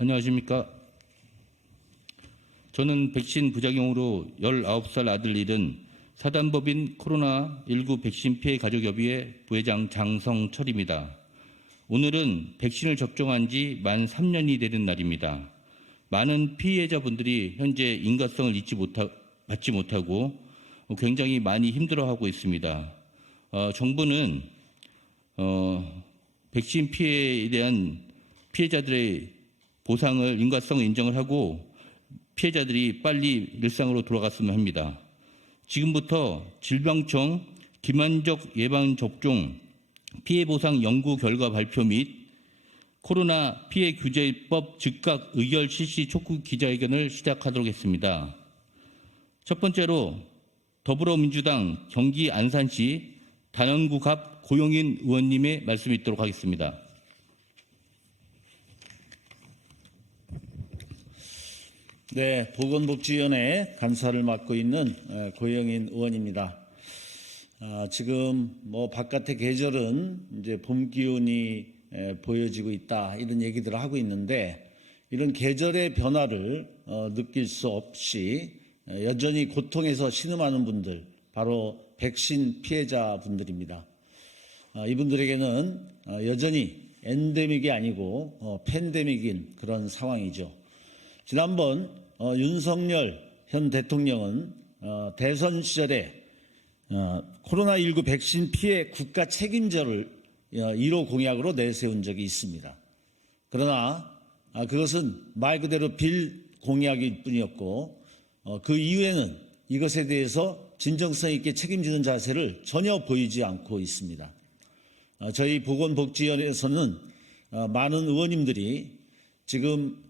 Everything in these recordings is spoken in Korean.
안녕하십니까. 저는 백신 부작용으로 19살 아들 잃은 사단법인 코로나19 백신 피해 가족협의회 부회장 장성철입니다. 오늘은 백신을 접종한 지 만 3년이 되는 날입니다. 많은 피해자분들이 현재 인과성을 받지 못하고 굉장히 많이 힘들어하고 있습니다. 정부는 백신 피해에 대한 피해자들의 보상을 인과성을 인정을 하고 피해자들이 빨리 일상으로 돌아갔으면 합니다. 지금부터 질병청 기만적 예방접종 피해보상 연구 결과 발표 및 코로나 피해규제법 즉각 의결 실시 촉구 기자회견을 시작하도록 했습니다. 첫 번째로 더불어민주당 경기 안산시 단원구 갑 고용인 의원님의 말씀이 있도록 하겠습니다. 네, 보건복지위원회 간사를 맡고 있는 고영인 의원입니다. 지금 바깥의 계절은 이제 봄 기운이 보여지고 있다 이런 얘기들을 하고 있는데 이런 계절의 변화를 느낄 수 없이 여전히 고통에서 신음하는 분들 바로 백신 피해자분들입니다. 이분들에게는 여전히 엔데믹이 아니고 팬데믹인 그런 상황이죠. 지난번 윤석열 현 대통령은 대선 시절에 코로나19 백신 피해 국가 책임자를 1호 공약으로 내세운 적이 있습니다. 그러나 그것은 말 그대로 빌 공약일 뿐이었고 그 이후에는 이것에 대해서 진정성 있게 책임지는 자세를 전혀 보이지 않고 있습니다. 저희 보건복지위원회에서는 많은 의원님들이 지금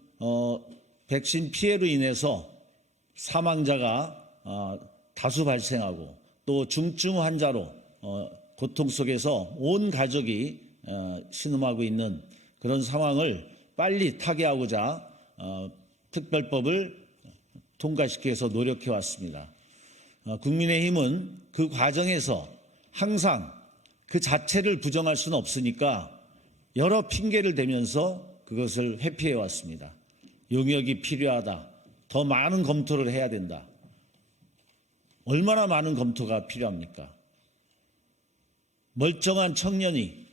백신 피해로 인해서 사망자가 다수 발생하고 또 중증 환자로 고통 속에서 온 가족이 신음하고 있는 그런 상황을 빨리 타개하고자 특별법을 통과시키기 위해서 노력해 왔습니다. 국민의힘은 그 과정에서 항상 그 자체를 부정할 수는 없으니까 여러 핑계를 대면서 그것을 회피해 왔습니다. 용역이 필요하다. 더 많은 검토를 해야 된다. 얼마나 많은 검토가 필요합니까? 멀쩡한 청년이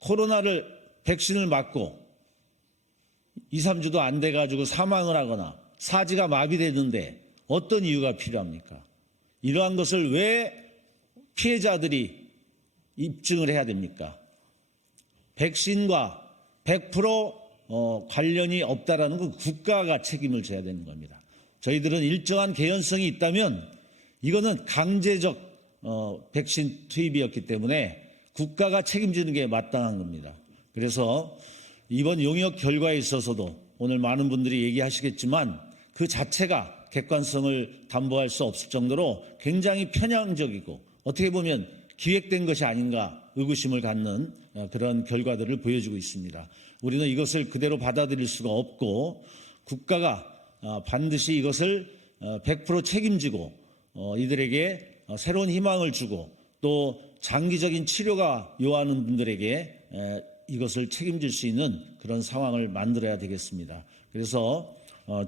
코로나를 백신을 맞고 2, 3주도 안 돼가지고 사망을 하거나 사지가 마비되는데 어떤 이유가 필요합니까? 이러한 것을 왜 피해자들이 입증을 해야 됩니까? 백신과 100% 관련이 없다라는 건 국가가 책임을 져야 되는 겁니다. 저희들은 일정한 개연성이 있다면 이거는 강제적 백신 투입이었기 때문에 국가가 책임지는 게 마땅한 겁니다. 그래서 이번 용역 결과에 있어서도 오늘 많은 분들이 얘기하시겠지만 그 자체가 객관성을 담보할 수 없을 정도로 굉장히 편향적이고 어떻게 보면 기획된 것이 아닌가 의구심을 갖는 그런 결과들을 보여주고 있습니다. 우리는 이것을 그대로 받아들일 수가 없고 국가가 반드시 이것을 100% 책임지고 이들에게 새로운 희망을 주고 또 장기적인 치료가 요하는 분들에게 이것을 책임질 수 있는 그런 상황을 만들어야 되겠습니다. 그래서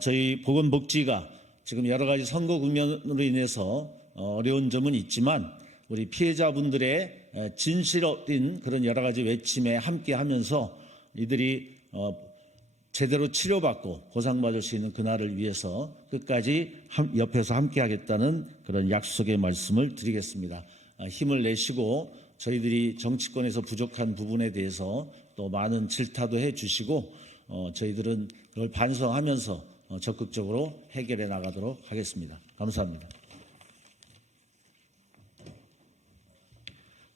저희 보건복지가 지금 여러 가지 선거 국면으로 인해서 어려운 점은 있지만 우리 피해자분들의 진실 어린 그런 여러 가지 외침에 함께하면서 이들이 제대로 치료받고 보상받을 수 있는 그날을 위해서 끝까지 옆에서 함께하겠다는 그런 약속의 말씀을 드리겠습니다. 힘을 내시고 저희들이 정치권에서 부족한 부분에 대해서 또 많은 질타도 해주시고 저희들은 그걸 반성하면서 적극적으로 해결해 나가도록 하겠습니다. 감사합니다.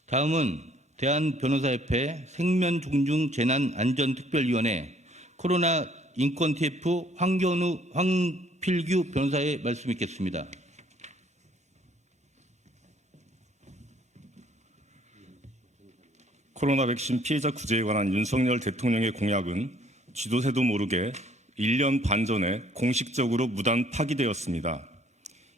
다음은 대한변호사협회 생면종중재난안전특별위원회 코로나 인권 TF 황필규 변호사의 말씀 있겠습니다. 코로나 백신 피해자 구제에 관한 윤석열 대통령의 공약은 쥐도새도 모르게 1년 반 전에 공식적으로 무단 파기되었습니다.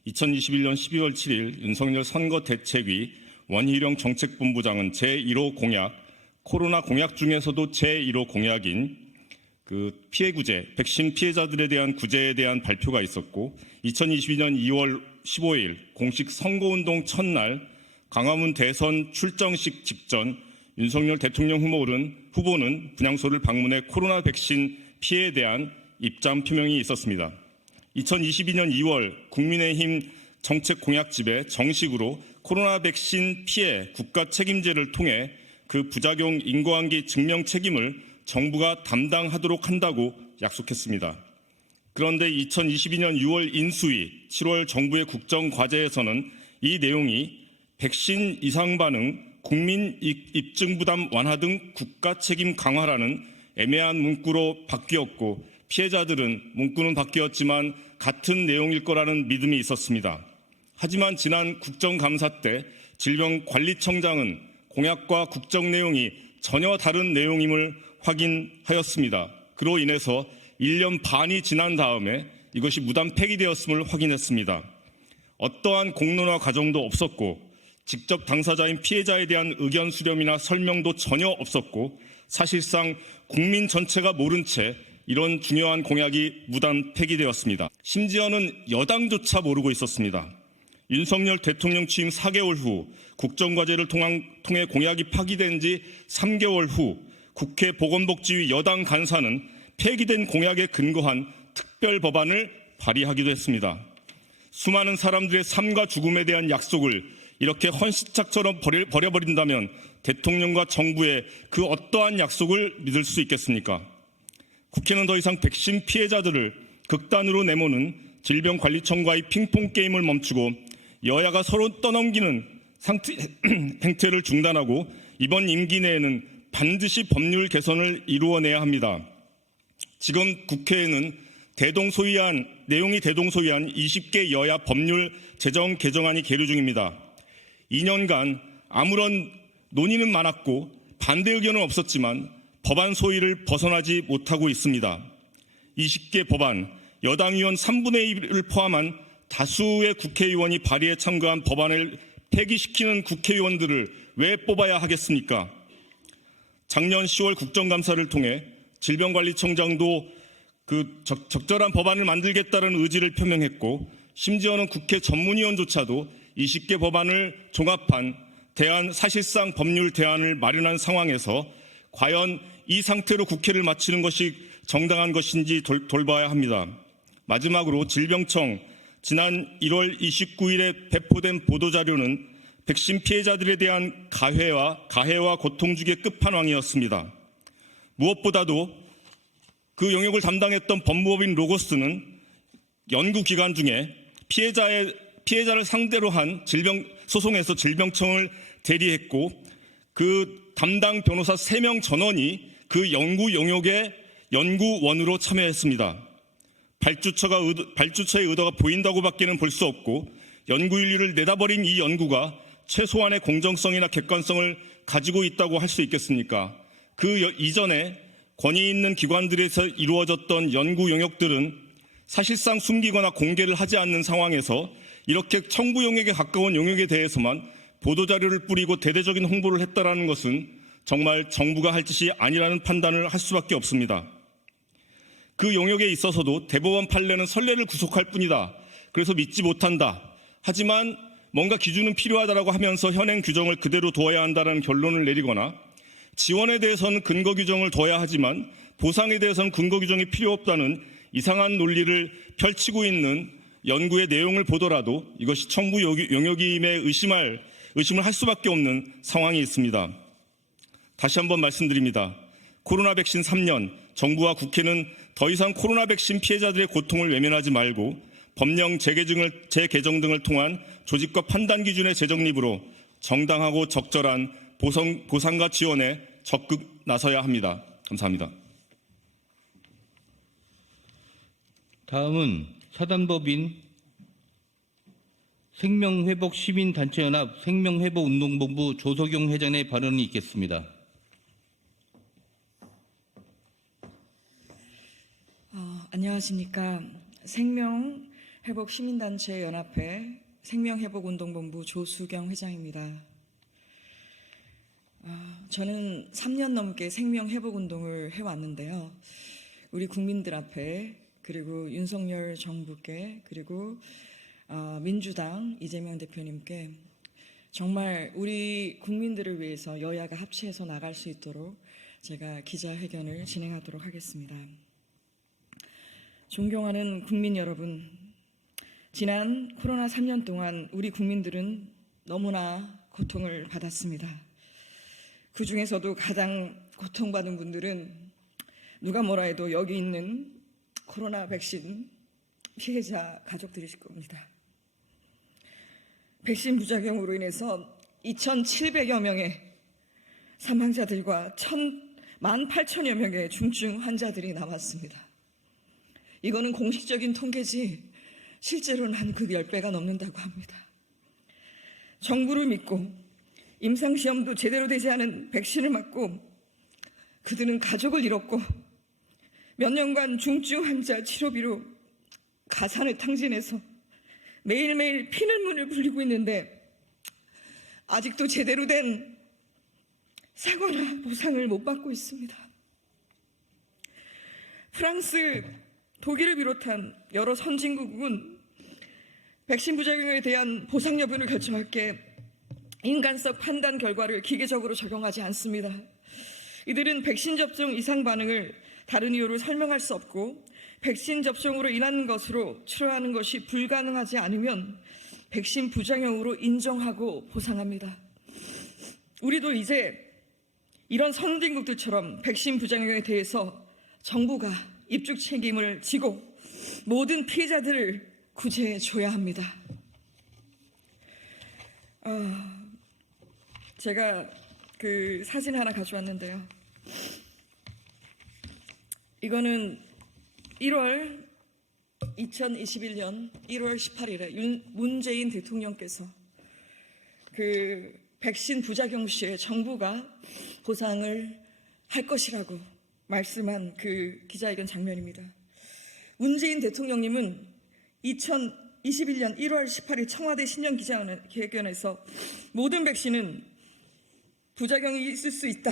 2021년 12월 7일 윤석열 선거대책위 원희룡 정책본부장은 제1호 공약, 코로나 공약 중에서도 제1호 공약인 그 피해 구제, 백신 피해자들에 대한 구제에 대한 발표가 있었고 2022년 2월 15일 공식 선거운동 첫날 광화문 대선 출정식 직전 윤석열 대통령 후보는 분향소를 방문해 코로나 백신 피해에 대한 입장 표명이 있었습니다. 2022년 2월 국민의힘 정책 공약집에 정식으로 코로나 백신 피해 국가 책임제를 통해 그 부작용 인과관계 증명 책임을 정부가 담당하도록 한다고 약속했습니다. 그런데 2022년 6월 인수위, 7월 정부의 국정과제에서는 이 내용이 백신 이상 반응, 국민 입증 부담 완화 등 국가 책임 강화라는 애매한 문구로 바뀌었고 피해자들은 문구는 바뀌었지만 같은 내용일 거라는 믿음이 있었습니다. 하지만 지난 국정감사 때 질병관리청장은 공약과 국정 내용이 전혀 다른 내용임을 확인하였습니다. 그로 인해서 1년 반이 지난 다음에 이것이 무단 폐기되었음을 확인했습니다. 어떠한 공론화 과정도 없었고 직접 당사자인 피해자에 대한 의견 수렴이나 설명도 전혀 없었고 사실상 국민 전체가 모른 채 이런 중요한 공약이 무단 폐기되었습니다. 심지어는 여당조차 모르고 있었습니다. 윤석열 대통령 취임 4개월 후 국정과제를 통해 공약이 파기된 지 3개월 후 국회 보건복지위 여당 간사는 폐기된 공약에 근거한 특별 법안을 발의하기도 했습니다. 수많은 사람들의 삶과 죽음에 대한 약속을 이렇게 헌시착처럼 버려버린다면 대통령과 정부의 그 어떠한 약속을 믿을 수 있겠습니까? 국회는 더 이상 백신 피해자들을 극단으로 내모는 질병관리청과의 핑퐁 게임을 멈추고 여야가 서로 떠넘기는 행태를 중단하고 이번 임기 내에는 반드시 법률 개선을 이루어내야 합니다. 지금 국회에는 내용이 대동소이한 20개 여야 법률 제정 개정안이 계류 중입니다. 2년간 아무런 논의는 많았고 반대 의견은 없었지만 법안 소위를 벗어나지 못하고 있습니다. 20개 법안, 여당 의원 3분의 1을 포함한 다수의 국회의원이 발의에 참가한 법안을 폐기시키는 국회의원들을 왜 뽑아야 하겠습니까? 작년 10월 국정감사를 통해 질병관리청장도 그 적절한 법안을 만들겠다는 의지를 표명했고 심지어는 국회 전문위원조차도 20개 법안을 종합한 사실상 법률 대안을 마련한 상황에서 과연 이 상태로 국회를 마치는 것이 정당한 것인지 돌봐야 합니다. 마지막으로 질병청 지난 1월 29일에 배포된 보도자료는 백신 피해자들에 대한 가해와 고통 주기의 끝판왕이었습니다. 무엇보다도 그 영역을 담당했던 법무법인 로고스는 연구기관 중에 피해자를 상대로 한 소송에서 질병청을 대리했고 그 담당 변호사 3명 전원이 그 연구 영역의 연구원으로 참여했습니다. 발주처의 의도가 보인다고밖에는 볼 수 없고 연구 인류를 내다버린 이 연구가 최소한의 공정성이나 객관성을 가지고 있다고 할 수 있겠습니까? 그 이전에 권위 있는 기관들에서 이루어졌던 연구 영역들은 사실상 숨기거나 공개를 하지 않는 상황에서 이렇게 청구 영역에 가까운 영역에 대해서만 보도자료를 뿌리고 대대적인 홍보를 했다는 것은 정말 정부가 할 짓이 아니라는 판단을 할 수밖에 없습니다. 그 영역에 있어서도 대법원 판례는 선례를 구속할 뿐이다. 그래서 믿지 못한다. 하지만 뭔가 기준은 필요하다고 하면서 현행 규정을 그대로 둬야 한다는 결론을 내리거나 지원에 대해서는 근거 규정을 둬야 하지만 보상에 대해서는 근거 규정이 필요 없다는 이상한 논리를 펼치고 있는 연구의 내용을 보더라도 이것이 청부 영역임에 의심을 할 수밖에 없는 상황이 있습니다. 다시 한번 말씀드립니다. 코로나 백신 3년, 정부와 국회는 더 이상 코로나 백신 피해자들의 고통을 외면하지 말고 법령 재개정 등을 통한 조직과 판단 기준의 재정립으로 정당하고 적절한 보상과 지원에 적극 나서야 합니다. 감사합니다. 다음은 사단법인 생명회복시민단체연합 생명회복운동본부 조석용 회장의 발언이 있겠습니다. 안녕하십니까. 생명회복시민단체 연합회 생명회복운동본부 조수경 회장입니다. 저는 3년 넘게 생명회복운동을 해왔는데요. 우리 국민들 앞에, 그리고 윤석열 정부께, 그리고 민주당 이재명 대표님께 정말 우리 국민들을 위해서 여야가 합치해서 나갈 수 있도록 제가 기자회견을 진행하도록 하겠습니다. 존경하는 국민 여러분, 지난 코로나 3년 동안 우리 국민들은 너무나 고통을 받았습니다. 그 중에서도 가장 고통받은 분들은 누가 뭐라 해도 여기 있는 코로나 백신 피해자 가족들이실 겁니다. 백신 부작용으로 인해서 2,700여 명의 사망자들과 18,000여 명의 중증 환자들이 남았습니다. 이거는 공식적인 통계지 실제로는 한 그 10배가 넘는다고 합니다. 정부를 믿고 임상시험도 제대로 되지 않은 백신을 맞고 그들은 가족을 잃었고 몇 년간 중증 환자 치료비로 가산을 탕진해서 매일매일 피눈물을 흘리고 있는데 아직도 제대로 된 사과나 보상을 못 받고 있습니다. 프랑스, 독일을 비롯한 여러 선진국은 백신 부작용에 대한 보상 여부를 결정할 게 인간성 판단 결과를 기계적으로 적용하지 않습니다. 이들은 백신 접종 이상 반응을 다른 이유로 설명할 수 없고 백신 접종으로 인한 것으로 치료하는 것이 불가능하지 않으면 백신 부작용으로 인정하고 보상합니다. 우리도 이제 이런 선진국들처럼 백신 부작용에 대해서 정부가 입증 책임을 지고 모든 피해자들을 구제해 줘야 합니다. 제가 그 사진 하나 가져왔는데요. 이거는 2021년 1월 18일에 문재인 대통령께서 그 백신 부작용 시에 정부가 보상을 할 것이라고 말씀한 그 기자회견 장면입니다. 문재인 대통령님은 2021년 1월 18일 청와대 신년 기자회견에서 모든 백신은 부작용이 있을 수 있다.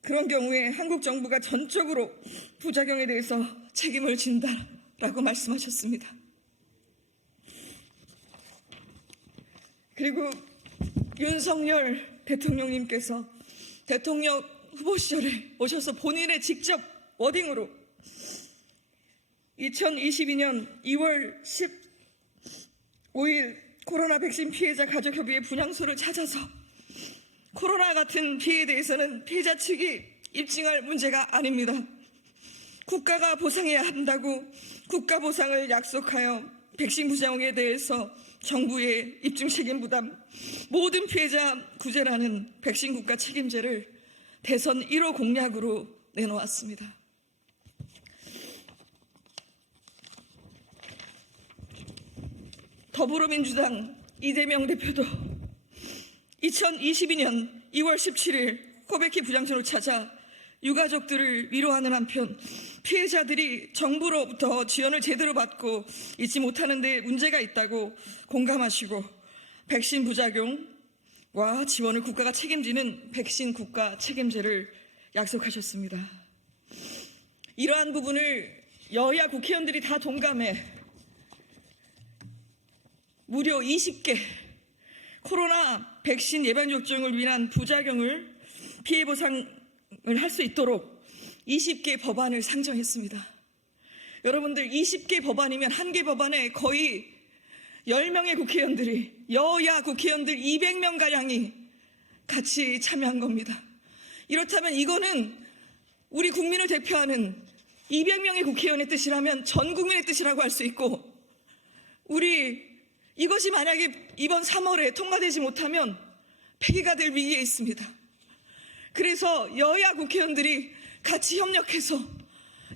그런 경우에 한국 정부가 전적으로 부작용에 대해서 책임을 진다라고 말씀하셨습니다. 그리고 윤석열 대통령님께서 대통령 후보 시절에 오셔서 본인의 직접 워딩으로 2022년 2월 15일 코로나 백신 피해자 가족협의회 분향소를 찾아서 코로나 같은 피해에 대해서는 피해자 측이 입증할 문제가 아닙니다. 국가가 보상해야 한다고 국가 보상을 약속하여 백신 부작용에 대해서 정부의 입증 책임 부담, 모든 피해자 구제라는 백신 국가 책임제를 대선 1호 공약으로 내놓았습니다. 더불어민주당 이재명 대표도 2022년 2월 17일 코베키 부장소를 찾아 유가족들을 위로하는 한편 피해자들이 정부로부터 지원을 제대로 받고 있지 못하는 데 문제가 있다고 공감하시고 백신 부작용과 지원을 국가가 책임지는 백신 국가 책임제를 약속하셨습니다. 이러한 부분을 여야 국회의원들이 다 동감해 무려 20개 코로나 백신 예방접종을 위한 부작용을 피해 보상을 할 수 있도록 20개 법안을 상정했습니다. 여러분들 20개 법안이면 한 개 법안에 거의 10명의 국회의원들이 여야 국회의원들 200명가량이 같이 참여한 겁니다. 이렇다면 이거는 우리 국민을 대표하는 200명의 국회의원의 뜻이라면 전 국민의 뜻이라고 할 수 있고 이것이 만약에 이번 3월에 통과되지 못하면 폐기가 될 위기에 있습니다. 그래서 여야 국회의원들이 같이 협력해서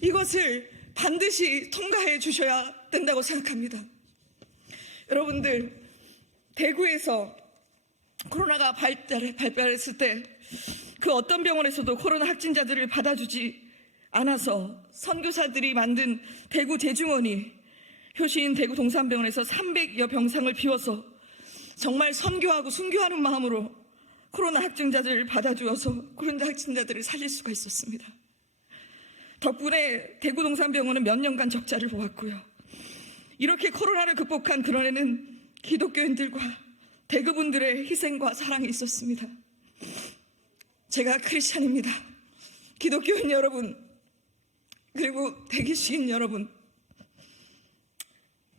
이것을 반드시 통과해 주셔야 된다고 생각합니다. 여러분들, 대구에서 코로나가 발발했을 때 그 어떤 병원에서도 코로나 확진자들을 받아주지 않아서 선교사들이 만든 대구 대중원이 효시인 대구 동산병원에서 300여 병상을 비워서 정말 선교하고 순교하는 마음으로 코로나 확진자들을 받아주어서 코로나 확진자들을 살릴 수가 있었습니다. 덕분에 대구동산병원은 몇 년간 적자를 보았고요. 이렇게 코로나를 극복한 그런에는 기독교인들과 대구분들의 희생과 사랑이 있었습니다. 제가 크리스찬입니다. 기독교인 여러분, 그리고 대기시인 여러분,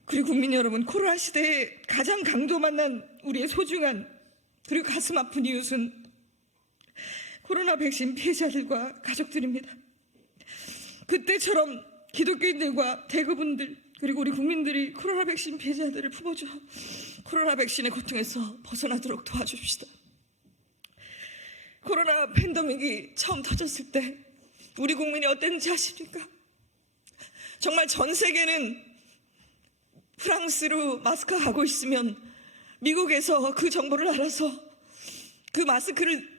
그리고 국민 여러분, 코로나 시대에 가장 강도 만난 우리의 소중한 그리고 가슴 아픈 이웃은 코로나 백신 피해자들과 가족들입니다. 그때처럼 기독교인들과 대구분들 그리고 우리 국민들이 코로나 백신 피해자들을 품어줘 코로나 백신의 고통에서 벗어나도록 도와줍시다. 코로나 팬데믹이 처음 터졌을 때 우리 국민이 어땠는지 아십니까? 정말 전 세계는 프랑스로 마스크가 가고 있으면 미국에서 그 정보를 알아서 그 마스크를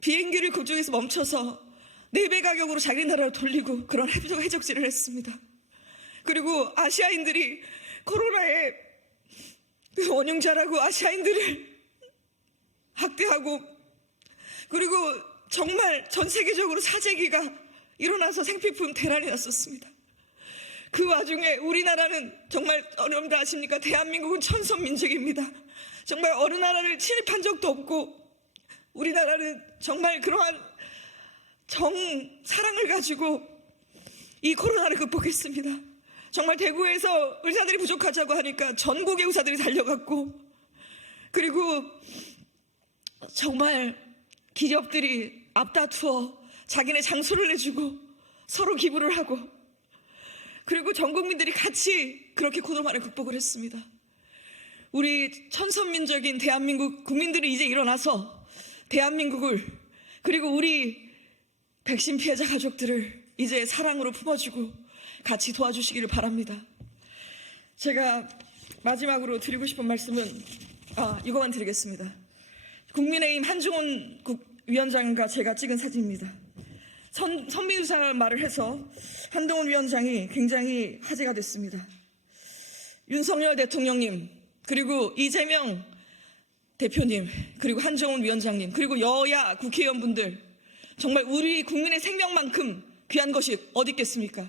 비행기를 그쪽에서 멈춰서 4배 가격으로 자기 나라로 돌리고 그런 해적질을 했습니다. 그리고 아시아인들이 코로나의 그 원흉자라고 아시아인들을 학대하고 그리고 정말 전 세계적으로 사재기가 일어나서 생필품 대란이 났었습니다. 그 와중에 우리나라는 정말 여러분들 아십니까? 대한민국은 천선민족입니다. 정말 어느 나라를 침입한 적도 없고 우리나라는 정말 그러한 사랑을 가지고 이 코로나를 극복했습니다. 정말 대구에서 의사들이 부족하다고 하니까 전국의 의사들이 달려갔고 그리고 정말 기업들이 앞다투어 자기네 장소를 내주고 서로 기부를 하고 그리고 전 국민들이 같이 그렇게 코로나를 극복을 했습니다. 우리 천선민족인 대한민국 국민들이 이제 일어나서 대한민국을 그리고 우리 백신 피해자 가족들을 이제 사랑으로 품어주고 같이 도와주시기를 바랍니다. 제가 마지막으로 드리고 싶은 말씀은 이거만 드리겠습니다. 국민의힘 한종훈 위원장과 제가 찍은 사진입니다. 선민우상 말을 해서 한동훈 위원장이 굉장히 화제가 됐습니다. 윤석열 대통령님 그리고 이재명 대표님 그리고 한종훈 위원장님 그리고 여야 국회의원분들 정말 우리 국민의 생명만큼 귀한 것이 어디 있겠습니까?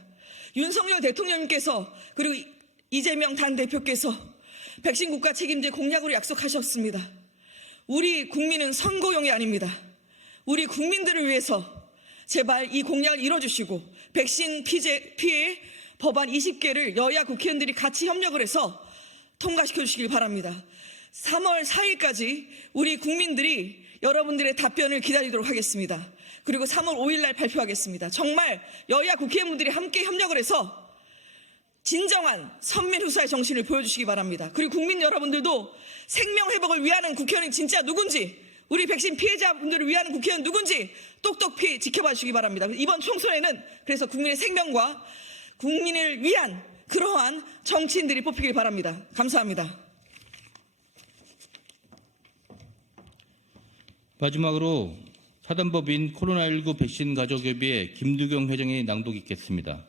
윤석열 대통령님께서 그리고 이재명 당대표께서 백신 국가 책임제 공약으로 약속하셨습니다. 우리 국민은 선거용이 아닙니다. 우리 국민들을 위해서 제발 이 공약을 이뤄주시고 백신 피해 법안 20개를 여야 국회의원들이 같이 협력을 해서 통과시켜 주시길 바랍니다. 3월 4일까지 우리 국민들이 여러분들의 답변을 기다리도록 하겠습니다. 그리고 3월 5일 날 발표하겠습니다. 정말 여야 국회의원분들이 함께 협력을 해서 진정한 선민후사의 정신을 보여주시기 바랍니다. 그리고 국민 여러분들도 생명 회복을 위하는 국회의원이 진짜 누군지 우리 백신 피해자분들을 위하는 국회의원 누군지 똑똑히 지켜봐 주시기 바랍니다. 이번 총선에는 그래서 국민의 생명과 국민을 위한 그러한 정치인들이 뽑히길 바랍니다. 감사합니다. 마지막으로 사단법인 코로나19 백신 가족협의회 김두경 회장의 낭독이 있겠습니다.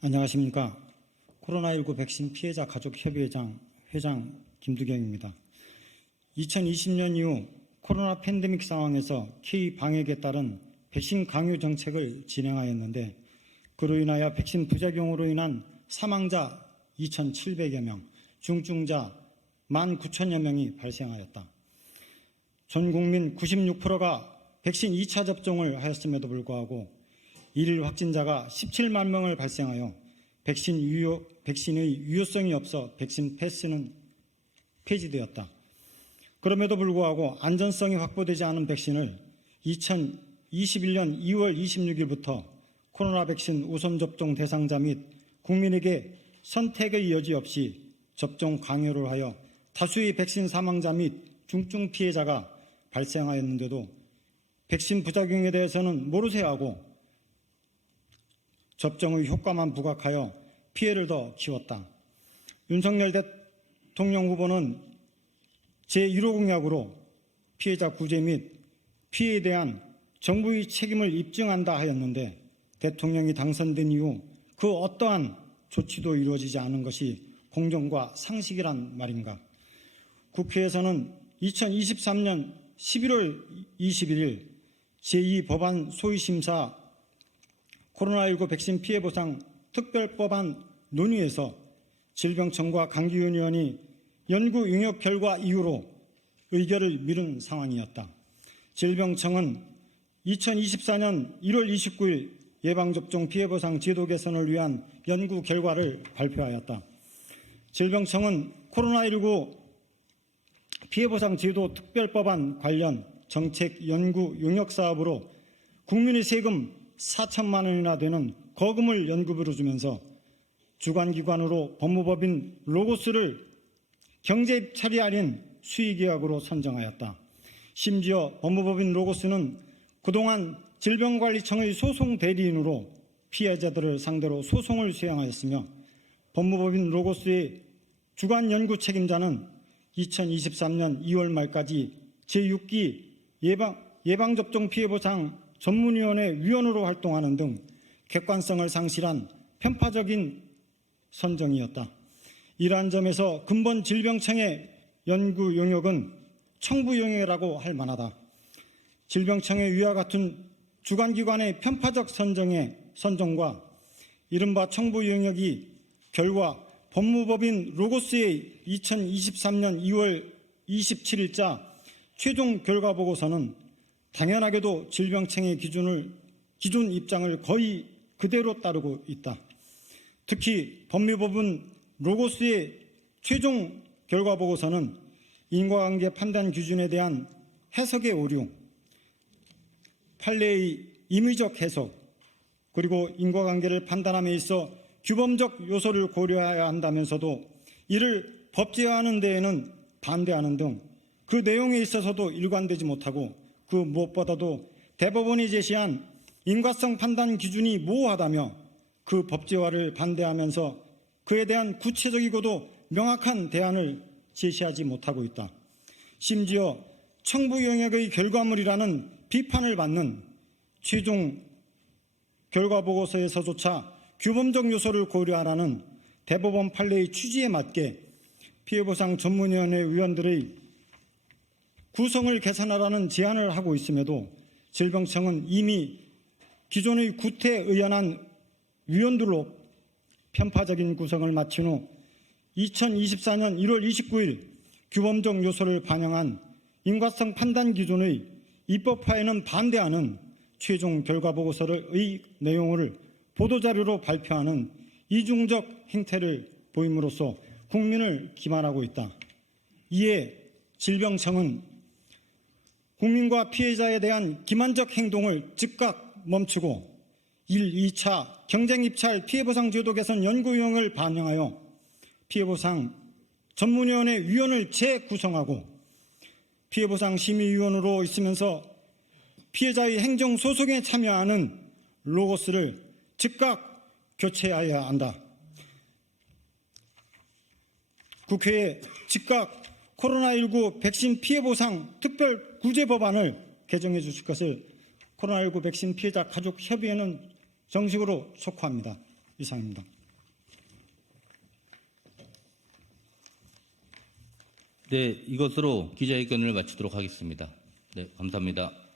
안녕하십니까. 코로나19 백신 피해자 가족협의회장 회장 김두경입니다. 2020년 이후 코로나 팬데믹 상황에서 K-방역에 따른 백신 강요 정책을 진행하였는데 그로 인하여 백신 부작용으로 인한 사망자 2,700여 명, 중증자 19,000여 명이 발생하였다. 전 국민 96%가 백신 2차 접종을 하였음에도 불구하고 일 확진자가 17만 명을 발생하여 백신의 유효성이 없어 백신 패스는 폐지되었다. 그럼에도 불구하고 안전성이 확보되지 않은 백신을 2021년 2월 26일부터 코로나 백신 우선 접종 대상자 및 국민에게 선택의 여지 없이 접종 강요를 하여 다수의 백신 사망자 및 중증 피해자가 발생하였는데도 백신 부작용에 대해서는 모르쇠하고 접종의 효과만 부각하여 피해를 더 키웠다. 윤석열 대통령 후보는 제1호 공약으로 피해자 구제 및 피해에 대한 정부의 책임을 입증한다 하였는데 대통령이 당선된 이후 그 어떠한 조치도 이루어지지 않은 것이 공정과 상식이란 말인가. 국회에서는 2023년 11월 21일 제2법안 소위심사 코로나19 백신 피해 보상 특별법안 논의에서 질병청과 강기훈 의원이 연구 용역 결과 이후로 의결을 미룬 상황이었다. 질병청은 2024년 1월 29일 예방접종 피해보상 제도 개선을 위한 연구 결과를 발표하였다. 질병청은 코로나19 피해보상 제도 특별법안 관련 정책 연구 용역 사업으로 국민의 세금 4천만 원이나 되는 거금을 연금으로 주면서 주관기관으로 법무법인 로고스를 경제 처리할인 수의계약으로 선정하였다. 심지어 법무법인 로고스는 그동안 질병관리청의 소송 대리인으로 피해자들을 상대로 소송을 수행하였으며 법무법인 로고스의 주관 연구 책임자는 2023년 2월 말까지 제6기 예방접종 피해보상 전문위원회 위원으로 활동하는 등 객관성을 상실한 편파적인 선정이었다. 이러한 점에서 근본 질병청의 연구 용역은 청부 용역이라고 할 만하다. 질병청의 위와 같은 주관기관의 편파적 선정과 이른바 청부 용역이 결과 법무법인 로고스의 2023년 2월 27일자 최종 결과 보고서는 당연하게도 질병청의 기존 입장을 거의 그대로 따르고 있다. 특히 법무법인 로고스의 최종 결과 보고서는 인과관계 판단 기준에 대한 해석의 오류, 판례의 임의적 해석, 그리고 인과관계를 판단함에 있어 규범적 요소를 고려해야 한다면서도 이를 법제화하는 데에는 반대하는 등 그 내용에 있어서도 일관되지 못하고 그 무엇보다도 대법원이 제시한 인과성 판단 기준이 모호하다며 그 법제화를 반대하면서 그에 대한 구체적이고도 명확한 대안을 제시하지 못하고 있다. 심지어 청부 용역의 결과물이라는 비판을 받는 최종 결과 보고서에서조차 규범적 요소를 고려하라는 대법원 판례의 취지에 맞게 피해보상 전문위원회 위원들의 구성을 개선하라는 제안을 하고 있음에도 질병청은 이미 기존의 구태의연한 위원들로 편파적인 구성을 마친 후 2024년 1월 29일 규범적 요소를 반영한 인과성 판단 기준의 입법화에는 반대하는 최종 결과 보고서의 내용을 보도자료로 발표하는 이중적 행태를 보임으로써 국민을 기만하고 있다. 이에 질병청은 국민과 피해자에 대한 기만적 행동을 즉각 멈추고 1, 2차 경쟁입찰 피해보상 제도 개선 연구용을 반영하여 피해보상 전문위원회 위원을 재구성하고 피해보상 심의위원으로 있으면서 피해자의 행정소송에 참여하는 로고스를 즉각 교체해야 한다. 국회에 즉각 코로나19 백신 피해보상 특별구제법안을 개정해 주실 것을 코로나19 백신 피해자 가족협의회는 정식으로 촉구합니다. 이상입니다. 네, 이것으로 기자회견을 마치도록 하겠습니다. 네, 감사합니다.